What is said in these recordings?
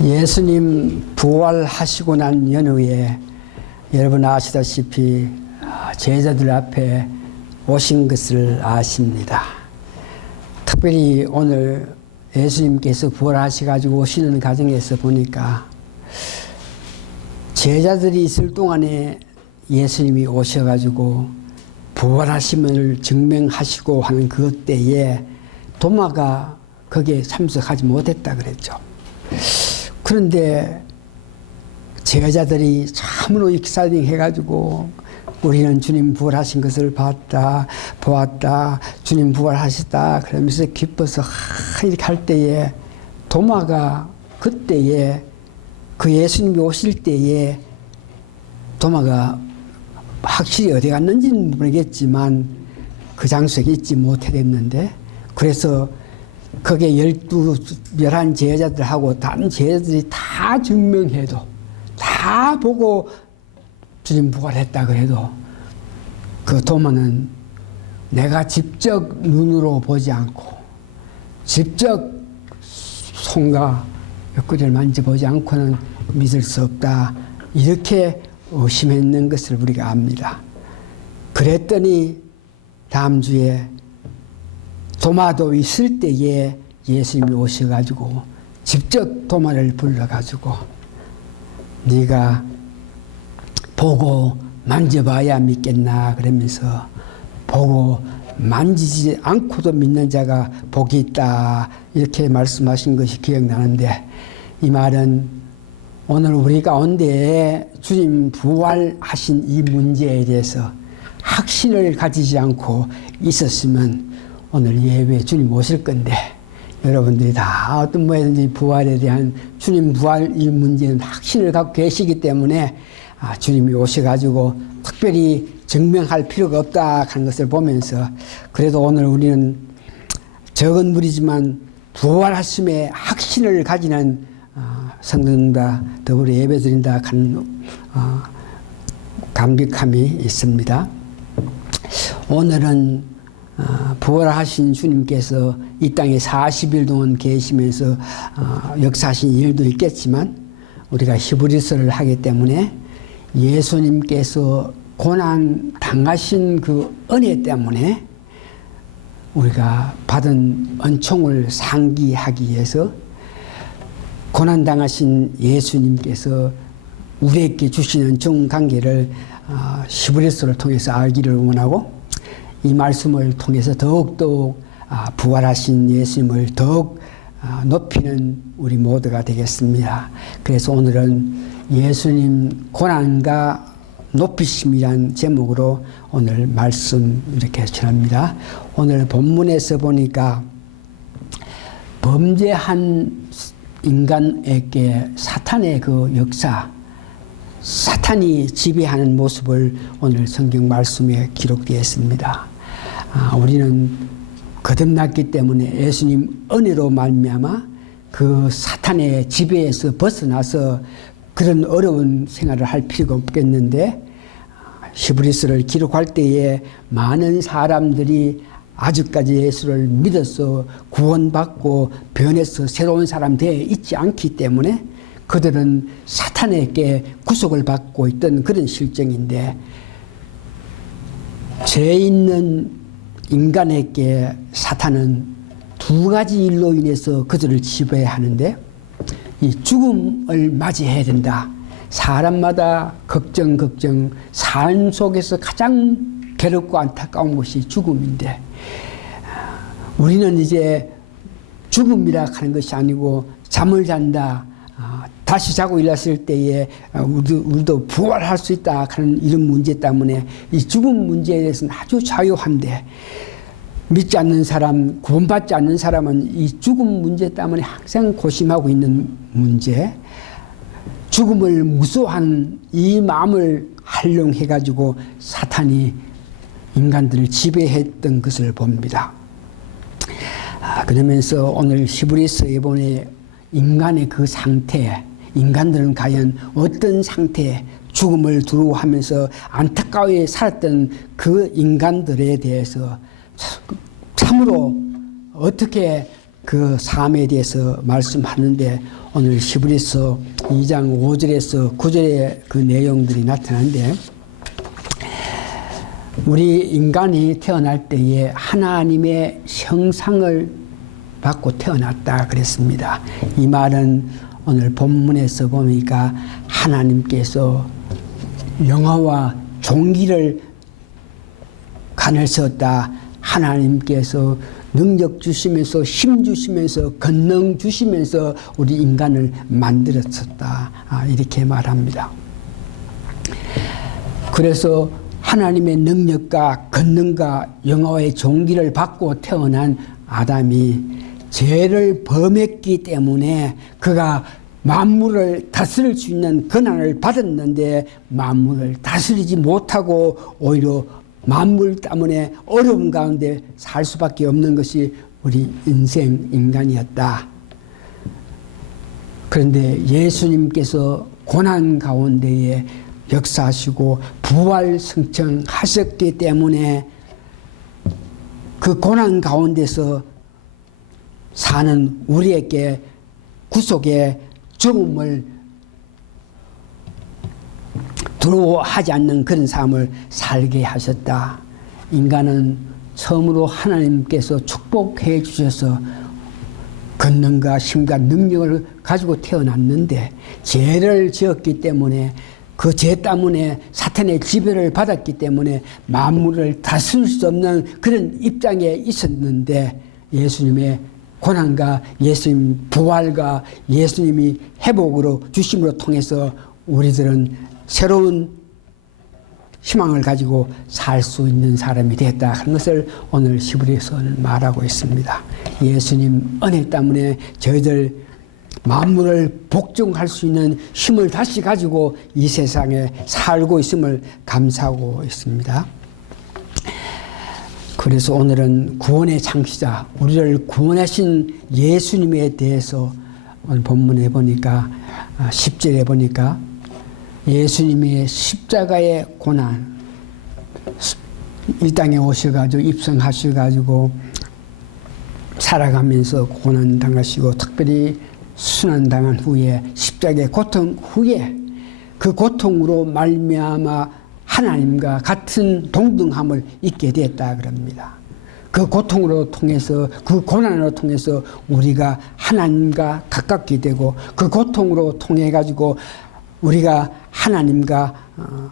예수님 부활하시고 난 연후에 여러분 아시다시피 제자들 앞에 오신 것을 아십니다. 특별히 오늘 예수님께서 부활하셔가지고 오시는 과정에서 보니까 제자들이 있을 동안에 예수님이 오셔가지고 부활하심을 증명하시고 하는 그 때에 도마가 거기에 참석하지 못했다 그랬죠. 그런데 제자들이 참으로 익사이딩 해가지고 우리는 주님 부활하신 것을 봤다, 보았다, 주님 부활하셨다 그러면서 기뻐서 이렇게 할 때에 도마가 그때에 그 예수님이 오실 때에 도마가 확실히 어디 갔는지는 모르겠지만 그 장소에 있지 못했는데 그래서 거기에 11 제자들하고 다른 제자들이 다 증명해도 다 보고 주님 부활했다 그래도 그 도마는 내가 직접 눈으로 보지 않고 직접 손과 옆구리를 만져보지 않고는 믿을 수 없다 이렇게 의심했는 것을 우리가 압니다. 그랬더니 다음 주에 도마도 있을 때에 예수님이 오셔가지고 직접 도마를 불러가지고 네가 보고 만져봐야 믿겠나 그러면서 보고 만지지 않고도 믿는 자가 복이 있다 이렇게 말씀하신 것이 기억나는데 이 말은 오늘 우리 가운데 주님 부활하신 이 문제에 대해서 확신을 가지지 않고 있었으면 오늘 예외 주님 오실 건데 여러분들이 다 어떤 모양이든지 부활에 대한 주님 부활 이 문제는 확신을 갖고 계시기 때문에 주님이 오셔가지고 특별히 증명할 필요가 없다 하는 것을 보면서 그래도 오늘 우리는 적은 무리지만 부활하심에 확신을 가지는 성도님과 더불어 예배드린다 하는 감격함이 있습니다. 오늘은 부활하신 주님께서 이 땅에 40일 동안 계시면서 역사하신 일도 있겠지만 우리가 히브리서를 하기 때문에 예수님께서 고난 당하신 그 은혜 때문에 우리가 받은 은총을 상기하기 위해서 고난 당하신 예수님께서 우리에게 주시는 정관계를 히브리서를 통해서 알기를 원하고 이 말씀을 통해서 더욱더욱 부활하신 예수님을 더욱 높이는 우리 모두가 되겠습니다. 그래서 오늘은 예수님 고난과 높이심이란 제목으로 오늘 말씀 이렇게 전합니다. 오늘 본문에서 보니까 범죄한 인간에게 사탄의 그 역사, 사탄이 지배하는 모습을 오늘 성경 말씀에 기록되어 있습니다. 우리는 거듭났기 때문에 예수님 은혜로 말미암아 그 사탄의 지배에서 벗어나서 그런 어려운 생활을 할 필요가 없겠는데 히브리서를 기록할 때에 많은 사람들이 아직까지 예수를 믿어서 구원받고 변해서 새로운 사람 되어 있지 않기 때문에 그들은 사탄에게 구속을 받고 있던 그런 실정인데 죄 있는 인간에게 사탄은 두 가지 일로 인해서 그들을 지배하는데 이 죽음을 맞이해야 된다. 사람마다 걱정 삶 속에서 가장 괴롭고 안타까운 것이 죽음인데 우리는 이제 죽음이라 하는 것이 아니고 잠을 잔다. 다시 자고 일어났을 때에 우리도 부활할 수 있다 하는 이런 문제 때문에 이 죽음 문제에 대해서는 아주 자유한데 믿지 않는 사람, 구원받지 않는 사람은 이 죽음 문제 때문에 항상 고심하고 있는 문제, 죽음을 무서워하는 이 마음을 활용해가지고 사탄이 인간들을 지배했던 것을 봅니다. 그러면서 오늘 히브리서에 보니 인간의 그 상태, 인간들은 과연 어떤 상태에 죽음을 두려워하면서 안타까워에 살았던 그 인간들에 대해서 참으로 어떻게 그 삶에 대해서 말씀하는데 오늘 히브리서 2장 5절에서 9절의 그 내용들이 나타나는데 우리 인간이 태어날 때에 하나님의 형상을 받고 태어났다 그랬습니다. 이 말은 오늘 본문에서 보니까 하나님께서 영화와 종기를 간을 썼다. 하나님께서 능력 주시면서 힘 주시면서 권능 주시면서 우리 인간을 만들었었다. 이렇게 말합니다. 그래서 하나님의 능력과 권능과 영화의 종기를 받고 태어난 아담이 죄를 범했기 때문에 그가 만물을 다스릴 수 있는 권한을 받았는데 만물을 다스리지 못하고 오히려 만물 때문에 어려움 가운데 살 수밖에 없는 것이 우리 인생 인간이었다. 그런데 예수님께서 고난 가운데에 역사하시고 부활 승천하셨기 때문에 그 고난 가운데서 사는 우리에게 구속의 죽음을 두려워하지 않는 그런 삶을 살게 하셨다. 인간은 처음으로 하나님께서 축복해 주셔서 권능과 힘과 능력을 가지고 태어났는데 죄를 지었기 때문에 그 죄 때문에 사탄의 지배를 받았기 때문에 만물을 다스릴 수 없는 그런 입장에 있었는데 예수님의 고난과 예수님 부활과 예수님이 회복으로 주심으로 통해서 우리들은 새로운 희망을 가지고 살 수 있는 사람이 됐다 하는 것을 오늘 히브리서는 말하고 있습니다. 예수님 은혜 때문에 저희들 만물을 복종할 수 있는 힘을 다시 가지고 이 세상에 살고 있음을 감사하고 있습니다. 그래서 오늘은 구원의 창시자, 우리를 구원하신 예수님에 대해서 오늘 본문에 보니까 10절에 보니까 예수님의 십자가의 고난, 이 땅에 오셔가지고 입성하셔가지고 살아가면서 고난 당하시고 특별히 순환 당한 후에 십자가의 고통 후에 그 고통으로 말미암아 하나님과 같은 동등함을 잊게 됐다 그럽니다. 그 고통으로 통해서 그 고난으로 통해서 우리가 하나님과 가깝게 되고 그 고통으로 통해 가지고 우리가 하나님과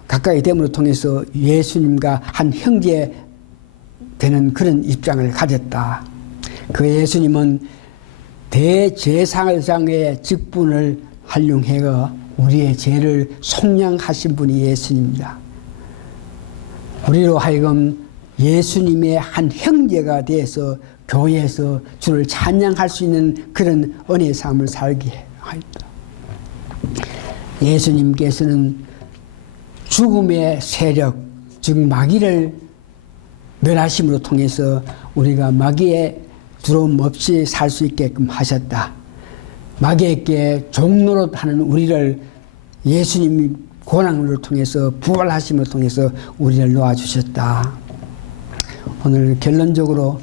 가까이 됨으로 통해서 예수님과 한 형제 되는 그런 입장을 가졌다. 그 예수님은 대제사장의 직분을 활용해가 우리의 죄를 속량하신 분이 예수님입니다. 우리로 하여금 예수님의 한 형제가 되어서 교회에서 주를 찬양할 수 있는 그런 은혜의 삶을 살게 하였다. 예수님께서는 죽음의 세력, 즉 마귀를 멸하심으로 통해서 우리가 마귀의 두려움 없이 살 수 있게끔 하셨다. 마귀에게 종노릇하는 우리를 예수님이 고난을 통해서 부활하심을 통해서 우리를 놓아주셨다. 오늘 결론적으로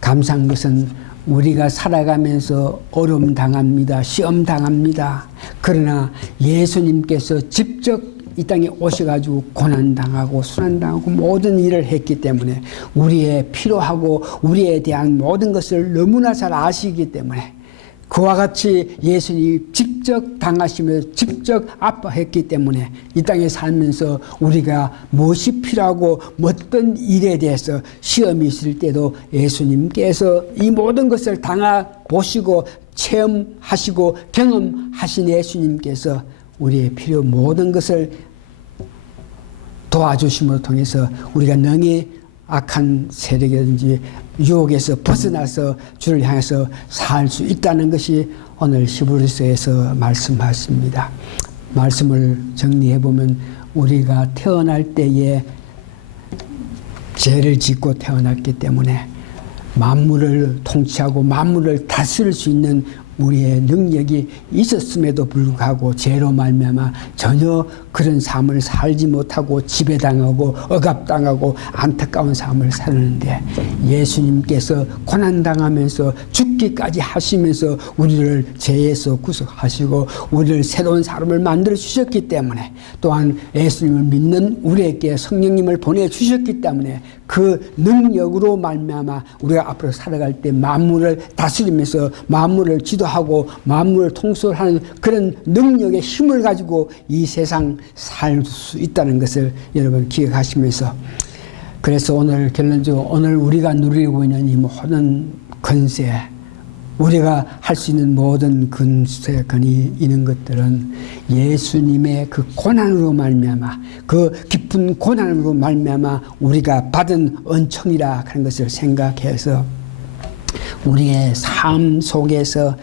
감사한 것은 우리가 살아가면서 어려움 당합니다. 시험 당합니다. 그러나 예수님께서 직접 이 땅에 오셔가지고 고난당하고 순환당하고 모든 일을 했기 때문에 우리의 필요하고 우리에 대한 모든 것을 너무나 잘 아시기 때문에 그와 같이 예수님이 직접 당하시며 직접 아파했기 때문에 이 땅에 살면서 우리가 무엇이 필요하고 어떤 일에 대해서 시험이 있을 때도 예수님께서 이 모든 것을 당해보시고 체험하시고 경험하신 예수님께서 우리의 필요 모든 것을 도와주심을 통해서 우리가 능히 악한 세력이라든지 유혹에서 벗어나서 주를 향해서 살 수 있다는 것이 오늘 히브리서에서 말씀하십니다. 말씀을 정리해보면 우리가 태어날 때에 죄를 짓고 태어났기 때문에 만물을 통치하고 만물을 다스릴 수 있는 우리의 능력이 있었음에도 불구하고 죄로 말미암아 전혀 그런 삶을 살지 못하고 지배당하고 억압당하고 안타까운 삶을 사는데 예수님께서 고난당하면서 죽기까지 하시면서 우리를 죄에서 구속하시고 우리를 새로운 사람을 만들어 주셨기 때문에 또한 예수님을 믿는 우리에게 성령님을 보내주셨기 때문에 그 능력으로 말미암아 우리가 앞으로 살아갈 때 만물을 다스리면서 만물을 지도하고 만물을 통솔하는 그런 능력의 힘을 가지고 이 세상 살 수 있다는 것을 여러분 기억하시면서 그래서 오늘 결론적으로 오늘 우리가 누리고 있는 이 모든 권세 우리가 할 수 있는 모든 근세 근이 있는 것들은 예수님의 그 고난으로 말미암아 그 깊은 고난으로 말미암아 우리가 받은 은총이라 하는 것을 생각해서 우리의 삶 속에서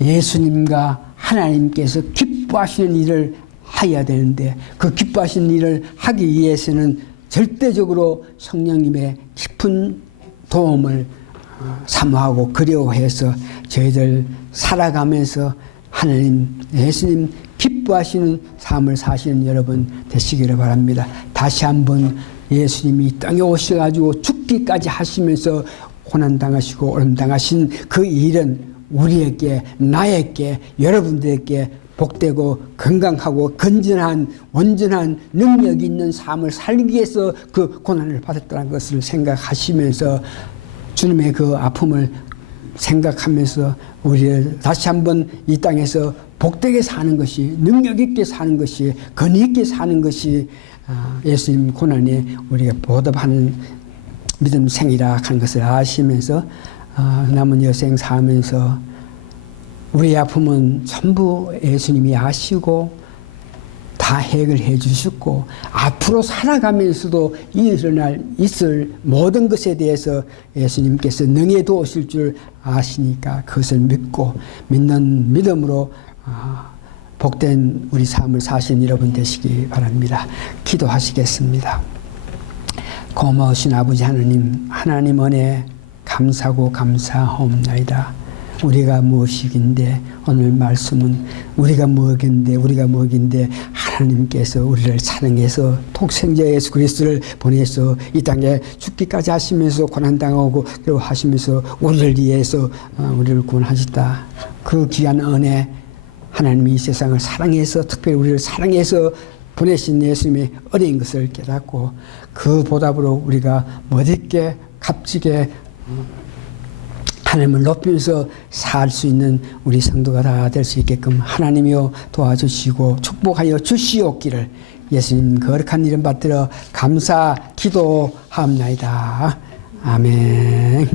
예수님과 하나님께서 기뻐하시는 일을 해야 되는데 그 기뻐하시는 일을 하기 위해서는 절대적으로 성령님의 깊은 도움을 사모하고 그리워해서 저희들 살아가면서 하나님 예수님 기뻐하시는 삶을 사시는 여러분 되시기를 바랍니다. 다시 한번 예수님이 이 땅에 오셔가지고 죽기까지 하시면서 고난당하시고 오름당하신 그 일은 우리에게 나에게 여러분들에게 복되고 건강하고 건전한 온전한 능력이 있는 삶을 살기 위해서 그 고난을 받았다는 것을 생각하시면서 주님의 그 아픔을 생각하면서 우리를 다시 한번 이 땅에서 복되게 사는 것이 능력 있게 사는 것이 권위 있게 사는 것이 예수님 고난에 우리가 보답하는 믿음 생이라 하는 것을 아시면서 남은 여생 살면서 우리의 아픔은 전부 예수님이 아시고 다 해결해 주셨고 앞으로 살아가면서도 있을 모든 것에 대해서 예수님께서 능히 도우실 줄 아시니까 그것을 믿고 믿는 믿음으로 복된 우리 삶을 사신 여러분 되시기 바랍니다. 기도하시겠습니다. 고마우신 아버지 하나님 은혜 감사하고 감사하옵나이다. 우리가 무엇이긴데 오늘 말씀은 우리가 무엇인데 하나님께서 우리를 사랑해서 독생자 예수 그리스도를 보내서 이 땅에 죽기까지 하시면서 고난당하고 그리고 하시면서 우리를 위해서 우리를 구원하셨다. 그 귀한 은혜 하나님이 이 세상을 사랑해서 특별히 우리를 사랑해서 보내신 예수님의 은혜인 것을 깨닫고 그 보답으로 우리가 멋있게 값지게 하나님을 높이면서 살 수 있는 우리 성도가 다 될 수 있게끔 하나님이여 도와주시고 축복하여 주시옵기를 예수님 거룩한 이름 받들어 감사 기도하옵나이다. 아멘.